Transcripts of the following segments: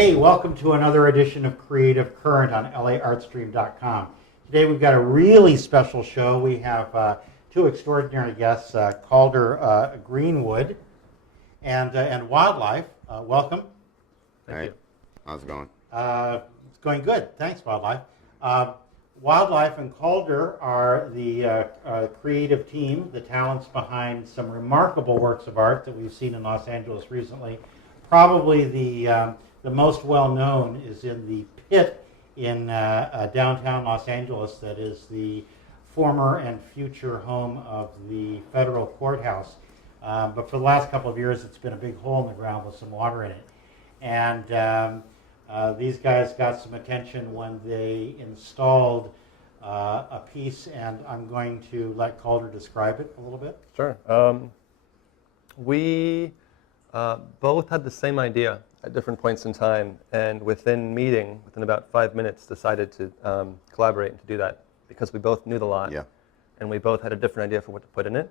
Hey, welcome to another edition of Creative Current on laartstream.com. Today we've got a really special show. We have two extraordinary guests, Calder, Greenwood, and Wildlife. Welcome. Thank you. How's it going? It's going good. Thanks, Wildlife. Wildlife and Calder are the creative team, the talents behind some remarkable works of art that we've seen in Los Angeles recently. Probably the most well-known is in the pit in downtown Los Angeles that is the former and future home of the federal courthouse. But for the last couple of years, it's been a big hole in the ground with some water in it. And these guys got some attention when they installed a piece, and I'm going to let Calder describe it a little bit. Sure. We both had the same idea at different points in time, and within about 5 minutes, decided to collaborate and to do that, because we both knew the lot, and we both had a different idea for what to put in it.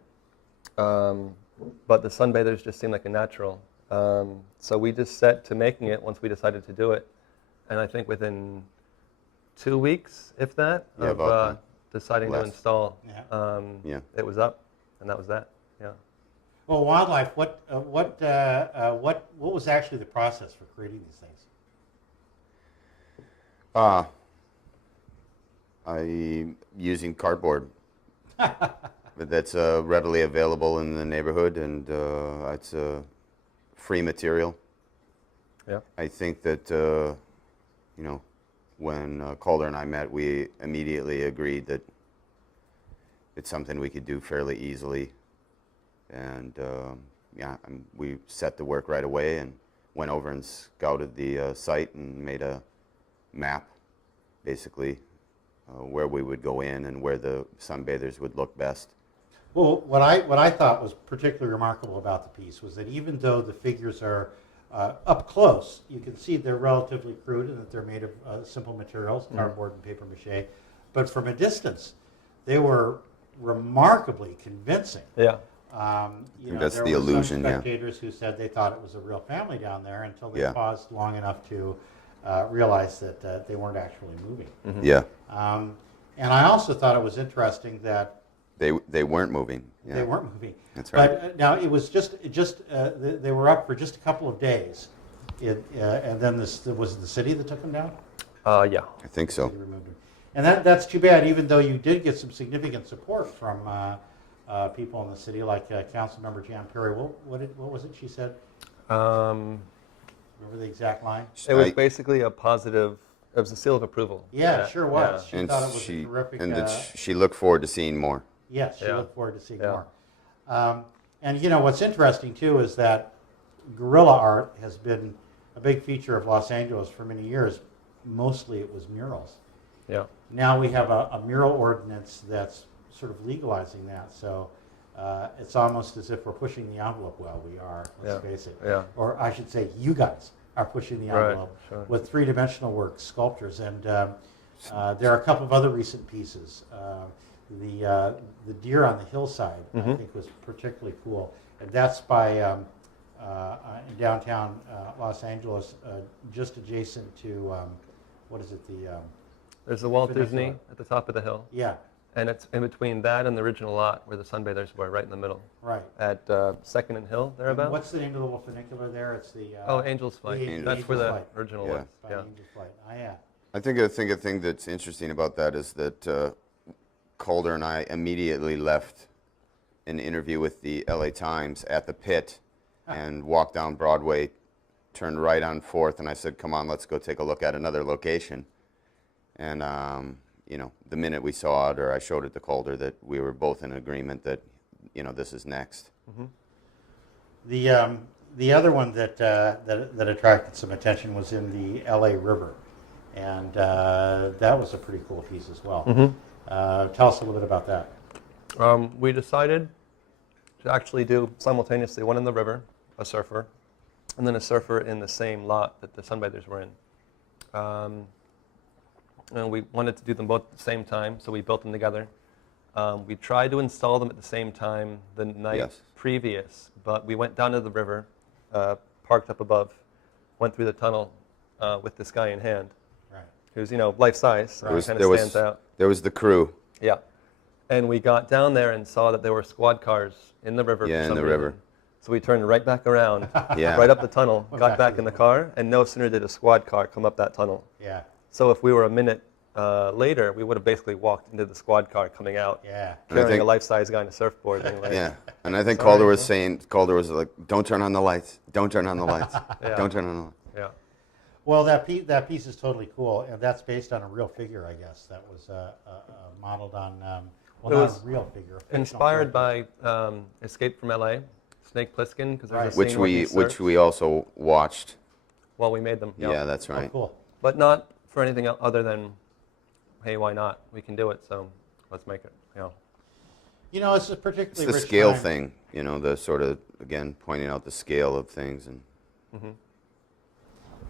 But the sunbathers just seemed like a natural. So we just set to making it once we decided to do it. And I think within 2 weeks, if that, of deciding to install, it was up, and that was that. Yeah. Well, Wildlife, what was actually the process for creating these things? I'm using cardboard. But that's readily available in the neighborhood, and it's free material. Yeah. I think that when Calder and I met, we immediately agreed that it's something we could do fairly easily. And we set to work right away and went over and scouted the site and made a map, basically, where we would go in and where the sunbathers would look best. Well, what I thought was particularly remarkable about the piece was that even though the figures are up close, you can see they're relatively crude and that they're made of simple materials, cardboard and paper mache. But from a distance, they were remarkably convincing. Yeah. That's the illusion. There were some spectators who said they thought it was a real family down there until they paused long enough to realize that they weren't actually moving. Mm-hmm. Yeah. And I also thought it was interesting that they weren't moving. Yeah. They weren't moving. That's right. But now it was they were up for just a couple of days, and then was it the city that took them down? Yeah. I think so. Removed them. And that's too bad. Even though you did get some significant support from people in the city, like Councilmember Jan Perry. What was it she said? Remember the exact line? It was basically a positive. It was a seal of approval. Yeah, it sure was. Yeah. She thought it was a terrific. And that she looked forward to seeing more. Yes, she looked forward to seeing more. And what's interesting too is that guerrilla art has been a big feature of Los Angeles for many years. Mostly it was murals. Yeah. Now we have a mural ordinance that's sort of legalizing that. So it's almost as if we're pushing the envelope. Well, we are, let's face it. Yeah. Or I should say you guys are pushing the envelope with three-dimensional works, sculptures. And there are a couple of other recent pieces. The deer on the hillside, I think, was particularly cool. And that's by in downtown Los Angeles, just adjacent to, what is it, there's the Walt Disney at the top of the hill. Yeah. And it's in between that and the original lot where the sunbathers were, right in the middle. Right. At 2nd and Hill, thereabouts. And what's the name of the little funicular there? It's the... Angel's Flight. That's where the original was. Yeah. Angel's Flight. Oh, yeah. I think a thing that's interesting about that is that Calder and I immediately left an interview with the LA Times at the pit and walked down Broadway, turned right on 4th, and I said, come on, let's go take a look at another location. And, the minute we saw it, or I showed it to Calder, that we were both in agreement that, this is next. Mm-hmm. The other one that attracted some attention was in the LA River, and that was a pretty cool piece as well. Mm-hmm. Tell us a little bit about that. We decided to actually do simultaneously one in the river, a surfer, and then a surfer in the same lot that the sunbathers were in. And we wanted to do them both at the same time, so we built them together. We tried to install them at the same time the night previous, but we went down to the river, parked up above, went through the tunnel, with this guy in hand, Right. who's life size, so he kind of stands out. There was the crew. Yeah, and we got down there and saw that there were squad cars in the river. Yeah, for some in the reason. river. So we turned right back around, Yeah. right up the tunnel, Well, got back in the car, and no sooner did a squad car come up that tunnel. Yeah. So if we were a minute later, we would have basically walked into the squad car coming out, Yeah. carrying a life-size guy on a surfboard. And like, Yeah, and I think Sorry, Calder was like, "Don't turn on the lights. Don't turn on the lights. Yeah. Don't turn on the lights." yeah. Well, that piece is totally cool, and that's based on a real figure, I guess. That was modeled on, It not was a real figure. A fictional Inspired character. by Escape from L.A., Snake Plissken, because there's Right. a Which scene where he which surfs we also watched. while we made them. Yeah, that's Oh, right. cool. But not for anything other than, hey, why not? We can do it, so let's make it. You know, it's a It's particularly the rich scale time. thing, the sort of, again, pointing out the scale of things. And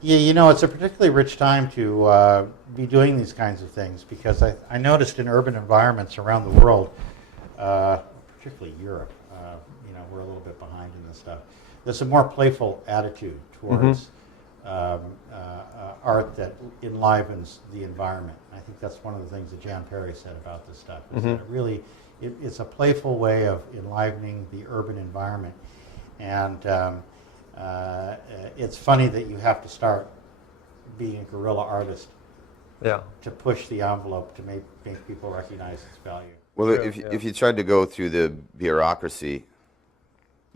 Yeah, you know, it's a particularly rich time to be doing these kinds of things because I noticed in urban environments around the world, particularly Europe, we're a little bit behind in this stuff. There's a more playful attitude towards art that enlivens the environment. I think that's one of the things that Jan Perry said about this stuff. Is that it really, it's a playful way of enlivening the urban environment. And it's funny that you have to start being a guerrilla artist Yeah. to push the envelope to make people recognize its value. well, True, if you tried to go through the bureaucracy,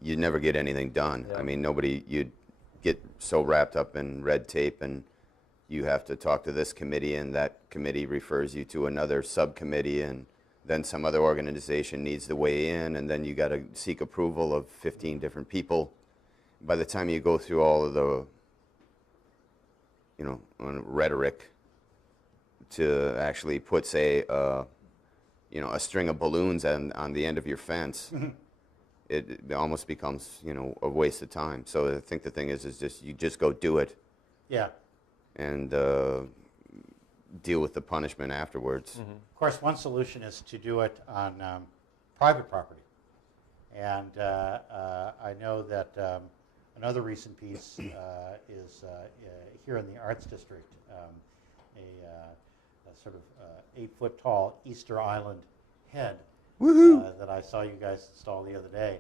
you'd never get anything done. Yeah. I mean, you'd get so wrapped up in red tape, and you have to talk to this committee, and that committee refers you to another subcommittee, and then some other organization needs to weigh in, and then you got to seek approval of 15 different people. By the time you go through all of the, rhetoric to actually put, say, a string of balloons on the end of your fence, it almost becomes, a waste of time. So I think the thing is just you just go do it Yeah. and deal with the punishment afterwards. Of course, one solution is to do it on private property. And I know that another recent piece is here in the Arts District, a sort of 8-foot tall Easter Island head that I saw you guys install the other day.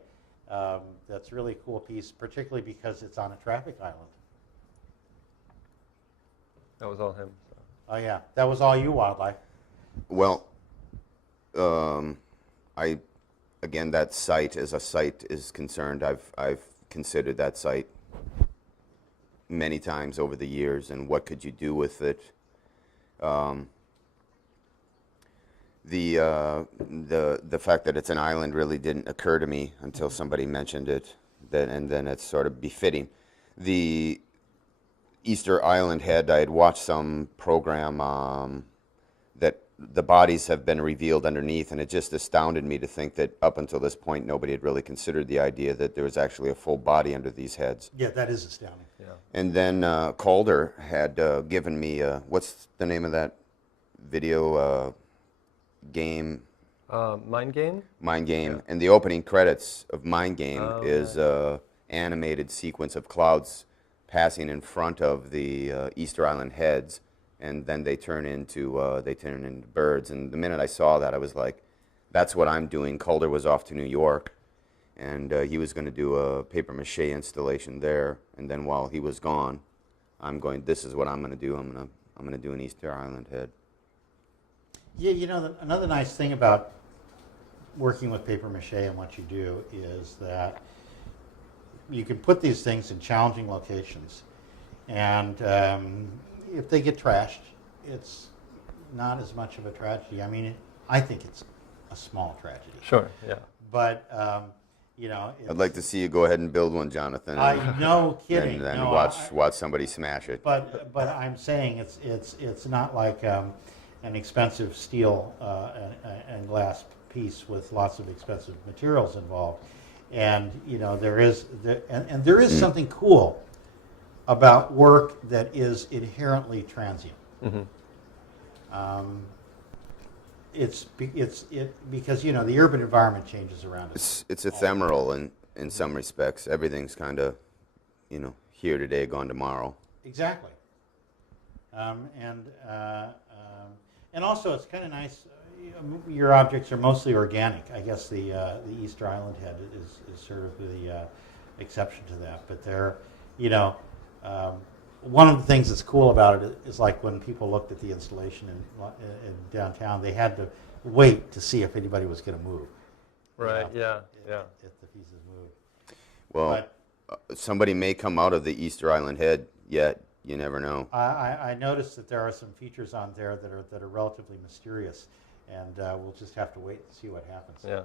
That's a really cool piece, particularly because it's on a traffic island. That was all him. So. Oh yeah, that was all you, Wildlife. Well, again, that site, as a site is concerned, I've considered that site many times over the years, and what could you do with it? The fact that it's an island really didn't occur to me until somebody mentioned it, and then it's sort of befitting. The Easter Island head, I had watched some program that the bodies have been revealed underneath, and it just astounded me to think that up until this point nobody had really considered the idea that there was actually a full body under these heads. Yeah, that is astounding. Yeah. And then Calder had given me, what's the name of that video game? Mind Game? Mind Game. And the opening credits of Mind Game is right. animated sequence of clouds passing in front of the Easter Island heads, and then they turn into birds. And the minute I saw that, I was like, that's what I'm doing. Calder was off to New York, and he was going to do a paper mache installation there. And then while he was gone, this is what I'm going to do. I'm going to do an Easter Island head. Yeah, another nice thing about working with paper mache and what you do is that you can put these things in challenging locations, and if they get trashed, it's not as much of a tragedy. I mean, I think it's a small tragedy. Sure, yeah. But, I'd like to see you go ahead and build one, Jonathan. no kidding. And then No, watch somebody smash it. But I'm saying it's not like an expensive steel and glass piece with lots of expensive materials involved, and there is something cool about work that is inherently transient. Mm-hmm. It's because the urban environment changes around us. It's ephemeral in some respects. Everything's kind of here today, gone tomorrow. Exactly. And and also it's kind of nice. Your objects are mostly organic. I guess the Easter Island head is sort of the exception to that. But they're, you know, one of the things that's cool about it is like when people looked at the installation in downtown, they had to wait to see if anybody was going to move. Right. Yeah. If the pieces move. Well, somebody may come out of the Easter Island head yet. You never know. I noticed that there are some features on there that are relatively mysterious, and we'll just have to wait and see what happens. Yeah.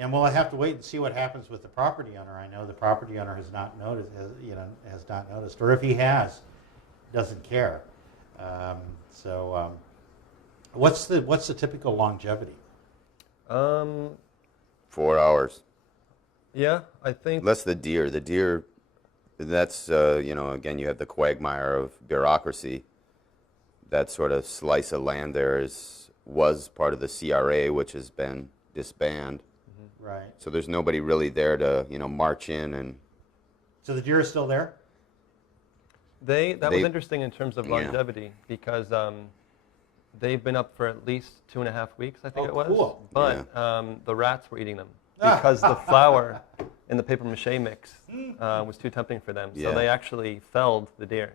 And we'll have to wait and see what happens with the property owner. I know the property owner has not noticed, or if he has, doesn't care. What's the typical longevity? 4 hours. Yeah, I think. Less the deer. The deer, that's, again, you have the quagmire of bureaucracy. That sort of slice of land there was part of the CRA, which has been disbanded. Right. So there's nobody really there to, march in and... So the deer is still there? That was interesting in terms of longevity because they've been up for at least 2.5 weeks, I think it was. Cool. But the rats were eating them because the flour in the paper mache mix was too tempting for them. So they actually felled the deer.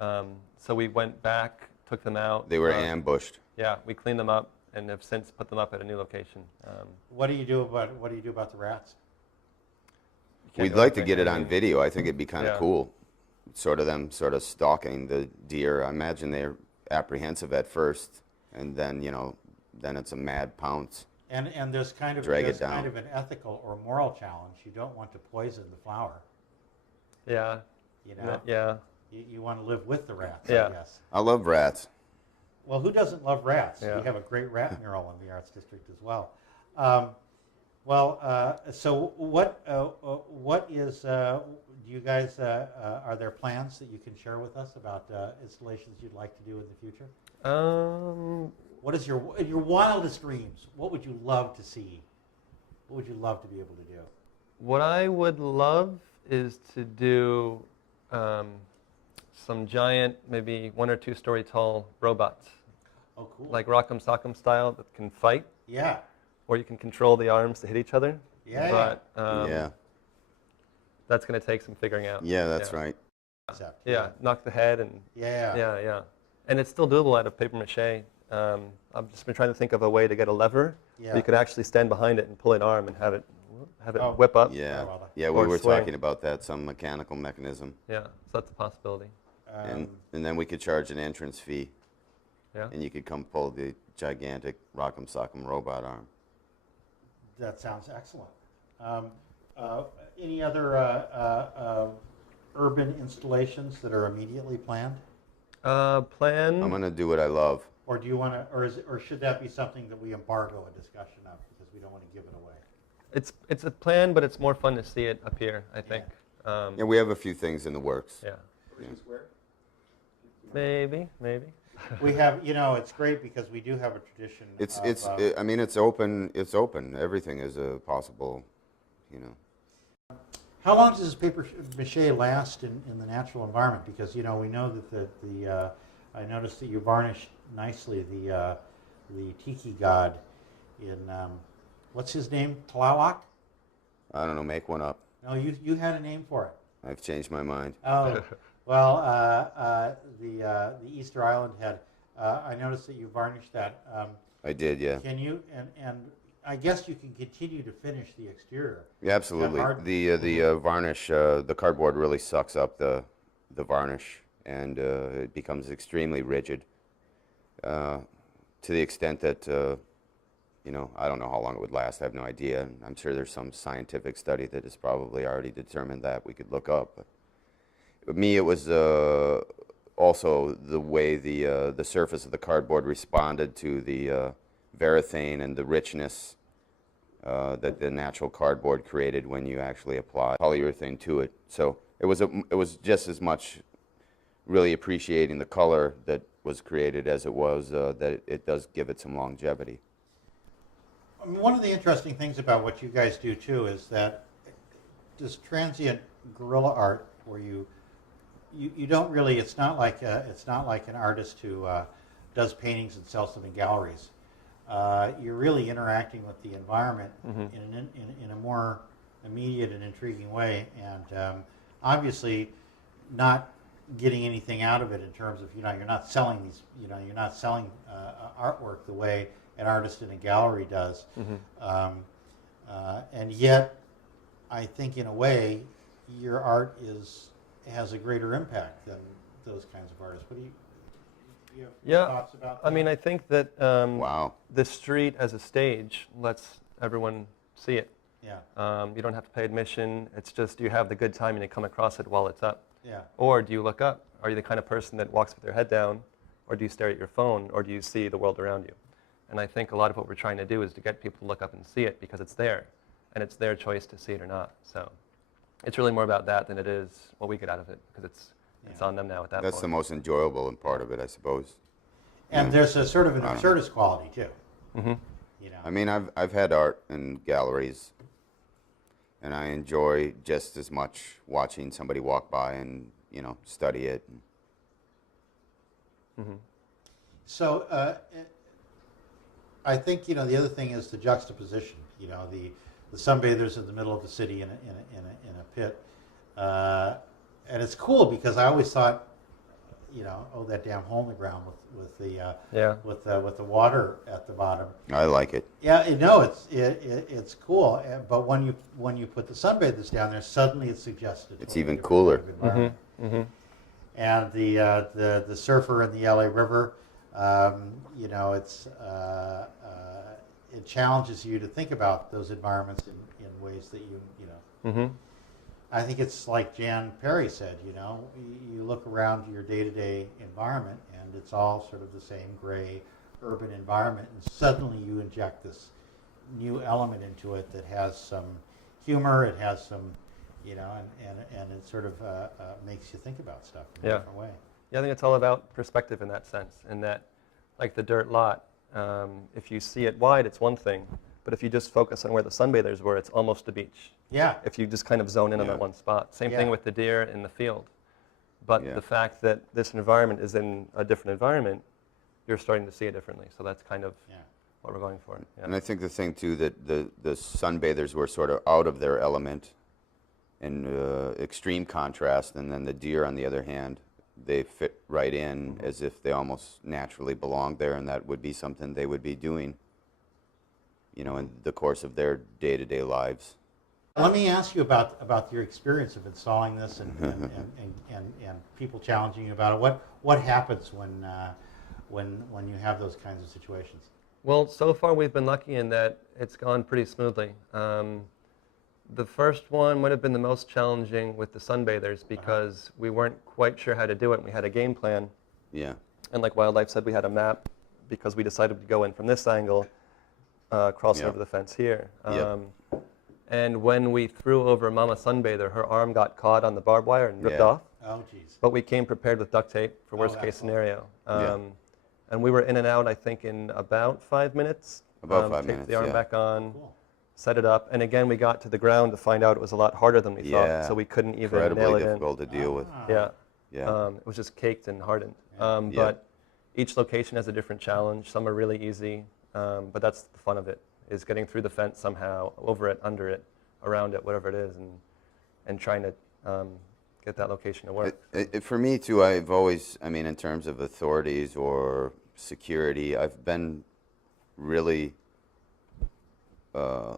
So we went back, took them out. They were ambushed. Yeah, we cleaned them up and have since put them up at a new location. What do you do about the rats? We'd like to get it on video. I think it'd be kind of cool. Sort of them stalking the deer. I imagine they're apprehensive at first, and then then it's a mad pounce. And there's kind of an ethical or moral challenge. You don't want to poison the flour. Yeah. Yeah. You want to live with the rats, Yeah. I guess. I love rats. Well, who doesn't love rats? Yeah. We have a great rat mural in the Arts District as well. So what is? Do you guys are there plans that you can share with us about installations you'd like to do in the future? What is your wildest dreams? What would you love to see? What would you love to be able to do? What I would love is to do some giant, maybe 1 or 2 story tall robots. Oh, cool. Like Rock'em Sock'em style that can fight. Yeah. Or you can control the arms to hit each other. Yeah. But that's going to take some figuring out. Yeah, that's right. Yeah, knock the head and... Yeah. And it's still doable out of paper mache. I've just been trying to think of a way to get a lever. Yeah. You could actually stand behind it and pull an arm and have it whip up. Yeah, we Or were swing. talking about that, some mechanical mechanism. Yeah, so that's a possibility. And then we could charge an entrance fee. Yeah. And you could come pull the gigantic Rock'em Sock'em robot arm. That sounds excellent. Any other urban installations that are immediately planned? I'm going to do what I love. Or do you want to, or should that be something that we embargo a discussion of because we don't want to give it away? It's a plan, but it's more fun to see it up here, I think. Yeah, we have a few things in the works. Yeah. Pershing Square? Maybe. We have, it's great because we do have a tradition. It's open. It's open. Everything is a possible, How long does this paper mache last in the natural environment? Because we know that I noticed that you varnished nicely the tiki god in what's his name? Tlaloc? I don't know. Make one up. No, you had a name for it. I've changed my mind. Oh, well, the Easter Island head. I noticed that you varnished that. I did, yeah. Can you and I guess you can continue to finish the exterior. Yeah, absolutely. Hard? The varnish, the cardboard really sucks up the varnish, and it becomes extremely rigid. To the extent that I don't know how long it would last. I have no idea. I'm sure there's some scientific study that has probably already determined that we could look up. But with me, it was also the way the surface of the cardboard responded to the varathane and the richness that the natural cardboard created when you actually apply polyurethane to it. So it was just as much really appreciating the color that was created as it was that it does give it some longevity. I mean, one of the interesting things about what you guys do too is that this transient guerrilla art where you you don't really. It's not like an artist who does paintings and sells them in galleries. You're really interacting with the environment in a more immediate and intriguing way, and obviously not getting anything out of it in terms of you're not selling these you're not selling artwork the way an artist in a gallery does, and yet I think in a way your art has a greater impact than those kinds of artists. What do you have thoughts about that? I mean, I think that Wow. the street as a stage lets everyone see it. Yeah. You don't have to pay admission. It's just you have the good time and you come across it while it's up. Yeah. Or do you look up? Are you the kind of person that walks with their head down? Or do you stare at your phone? Or do you see the world around you? And I think a lot of what we're trying to do is to get people to look up and see it because it's there. And it's their choice to see it or not. So it's really more about that than it is what we get out of it because it's on them now at that point. That's the most enjoyable part of it, I suppose. And there's a sort of an absurdist quality too. Mm-hmm. I mean, I've had art in galleries, and I enjoy just as much watching somebody walk by and study it. Mm-hmm. So I think the other thing is the juxtaposition. The sunbathers in the middle of the city in a pit, and it's cool because I always thought, that damn hole in the ground with the water at the bottom. I like it. Yeah, it's cool. But when you put the sunbathers down there, suddenly it's suggested. It's even cooler. And the surfer in the LA River, it challenges you to think about those environments in ways that you. I think it's like Jan Perry said, you look around your day-to-day environment and it's all sort of the same gray urban environment, and suddenly you inject this new element into it that has some humor, it has some, and it sort of makes you think about stuff in a different way. Yeah, I think it's all about perspective in that sense, in that, like the dirt lot, if you see it wide, it's one thing, but if you just focus on where the sunbathers were, it's almost a beach. Yeah. If you just kind of zone in on that one spot. Same thing with the deer in the field. But the fact that this environment is in a different environment, you're starting to see it differently. So that's kind of what we're going for. Yeah. And I think the thing, too, that the sunbathers were sort of out of their element in extreme contrast, and then the deer, on the other hand, they fit right in as if they almost naturally belonged there, and that would be something they would be doing, in the course of their day-to-day lives. Let me ask you about your experience of installing this and people challenging you about it. What happens when you have those kinds of situations? Well, so far we've been lucky in that it's gone pretty smoothly. The first one might have been the most challenging with the sunbathers because we weren't quite sure how to do it. We had a game plan. Yeah. And like Wildlife said, we had a map because we decided to go in from this angle, cross over the fence here. And when we threw over Mama Sunbather, her arm got caught on the barbed wire and ripped off. Oh, geez. But we came prepared with duct tape for worst case scenario. And we were in and out, I think, in about 5 minutes. About 5 taped minutes, the arm back on, Cool. set it up. And again, we got to the ground to find out it was a lot harder than we thought. So we couldn't even nail Incredibly it in. difficult to deal with. Yeah. Yeah. It was just caked and hardened. But each location has a different challenge. Some are really easy, but that's the fun of it, is getting through the fence somehow, over it, under it, around it, whatever it is, and trying to get that location to work. For me, too, I've always, in terms of authorities or security, I've been really, I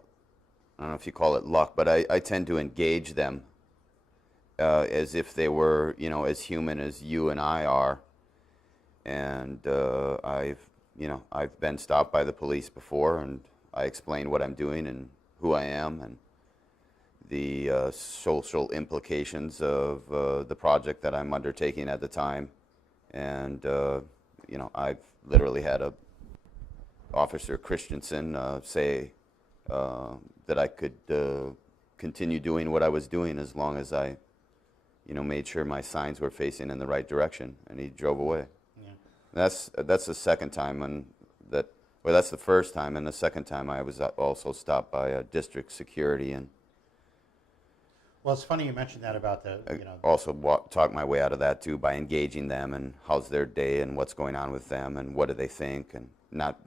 don't know if you call it luck, but I tend to engage them as if they were, as human as you and I are. And I've been stopped by the police before, and I explain what I'm doing and who I am and the social implications of the project that I'm undertaking at the time. And, I've literally had Officer Christensen say that I could continue doing what I was doing as long as I, made sure my signs were facing in the right direction, and he drove away. Yeah. That's the second time, that's the first time, and the second time I was also stopped by district security, and Well, it's funny you mentioned that about the, I you know, also talk my way out of that too by engaging them and how's their day and what's going on with them and what do they think, and not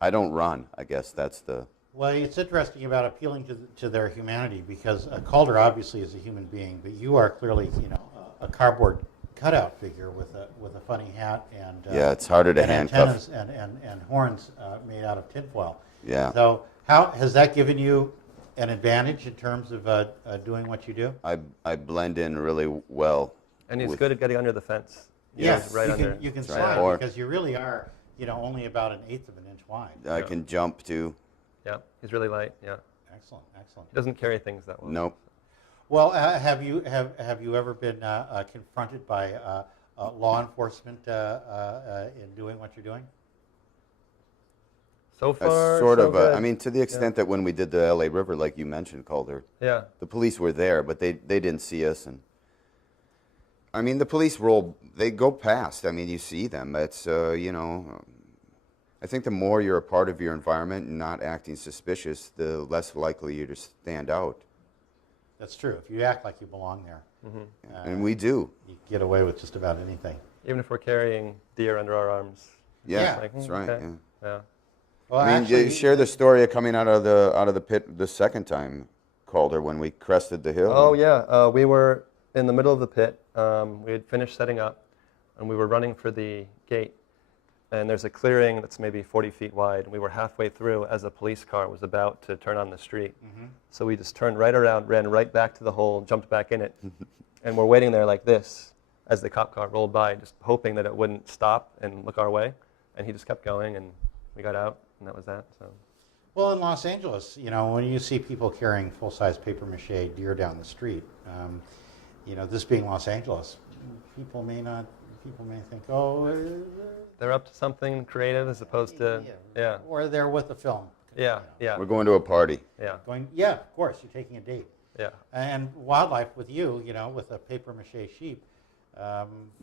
I don't run. I guess that's the. well, it's interesting about appealing to their humanity, because Calder obviously is a human being, but you are clearly, you know, a cardboard cutout figure with a funny hat and Yeah, it's harder to and handcuff. antennas and horns made out of tinfoil. Yeah. So how has that given you an advantage in terms of doing what you do? I blend in really well. And he's with- good at getting under the fence. Yes, Right you under. can, you can That's slide right. Or- because you really are, you know, only about 1/8 of an inch wide. I can jump too. Yeah, he's really light. Yeah, Excellent, excellent. he doesn't carry things that well. Nope. Well, have you ever been confronted by law enforcement in doing what you're doing? So far, Sort so of. good. I mean, to the extent that when we did the LA River, like you mentioned, Calder, Yeah, the police were there, but they didn't see us. And I mean, the police they go past. I mean, you see them. It's, you know, I think the more you're a part of your environment and not acting suspicious, the less likely you're to stand out. That's true. If you act like you belong there, And we do. you get away with just about anything. even if we're carrying deer under our arms. Yeah, Yeah. Like, that's mm, right. okay. Yeah. Yeah. Well, I mean, actually, you share the story of coming out of the pit the second time, Calder, when we crested the hill. Oh yeah, we were in the middle of the pit. We had finished setting up, and we were running for the gate. And there's a clearing that's maybe 40 feet wide. And we were halfway through as a police car was about to turn on the street. So we just turned right around, ran right back to the hole, jumped back in it, and we're waiting there like this as the cop car rolled by, just hoping that it wouldn't stop and look our way. And he just kept going, and we got out, and that was that. So. well, in Los Angeles, you know, when you see people carrying full-size papier-mâché deer down the street, you know, this being Los Angeles, people may think, oh, They're up to something creative as opposed to, yeah, or they're with a film. yeah, yeah, We're going to a party. yeah, Yeah, of course, you're taking a date. yeah. And wildlife with you, you know, with a papier-mâché sheep,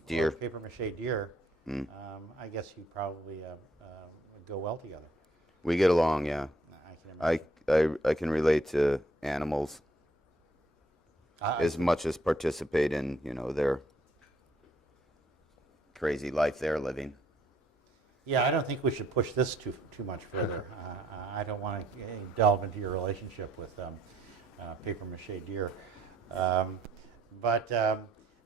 Deer. or papier-mâché deer, I guess you probably would go well together. We get along, yeah. I can imagine. I can relate to animals I- as much as participate in, you know, their crazy life they're living. Yeah, I don't think we should push this too much further. I don't want to delve into your relationship with papier-mâché deer.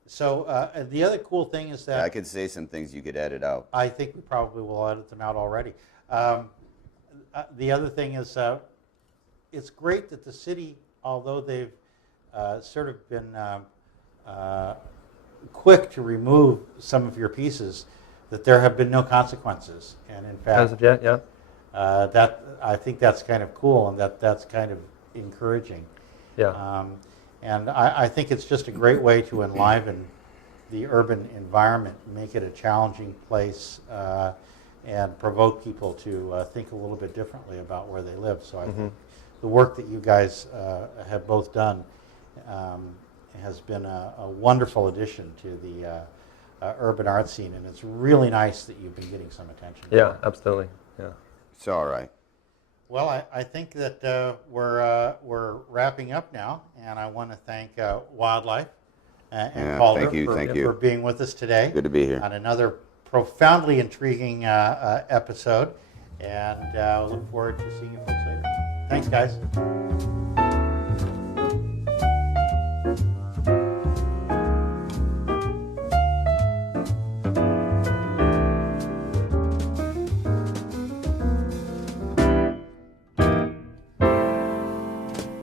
So the other cool thing is that I could say some things you could edit out. I think we probably will edit them out already. The other thing is it's great that the city, although they've sort of been quick to remove some of your pieces, that there have been no consequences. And in fact, As of yet, yeah. that I think that's kind of cool, and that's kind of encouraging. Yeah. And I think it's just a great way to enliven the urban environment, make it a challenging place, and provoke people to think a little bit differently about where they live. So I think the work that you guys have both done has been a wonderful addition to the urban art scene, and it's really nice that you've been getting some attention. Yeah, absolutely. Yeah. It's all right. Well, I think that we're wrapping up now, and I want to thank Wildlife and Yeah, Calder thank you. for being with us today Good to be here. on another profoundly intriguing episode, and look forward to seeing you folks later. Thanks, guys.